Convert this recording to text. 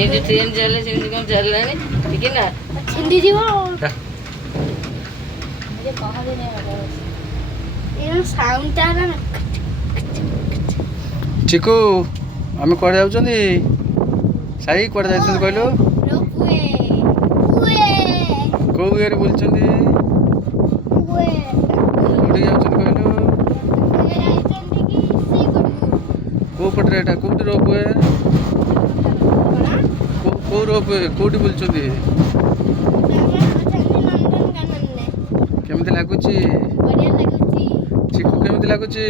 ଏମିତି ଟ୍ରେନ୍ ଚାଲେ ସେମିତି କ'ଣ ଚାଲିଲାଣି ଟିକେ ନା ଛିଣ୍ଡି ଯିବ ସାଉଣ୍ଡଟା ହେଲା ନା। ଚିକୁ ଆମେ କୁଆଡ଼େ ଯାଉଛନ୍ତି? ସାଇ କୁଆଡ଼େ ଯାଇଛନ୍ତି କହିଲୁ? କୋଉ ଇଏରେ ବୁଲୁଛନ୍ତି? କୋଉଠି ଯାଉଛନ୍ତି କହିଲୁ? କୋଉ ପଟରେ ଏଟା କୋଉଠି ରୋପ ହୁଏ? କୋଉ ରୋପ ହୁଏ କୋଉଠି ବୁଲୁଛନ୍ତି? କେମିତି ଲାଗୁଛି? ଚିକୁ କେମିତି ଲାଗୁଛି?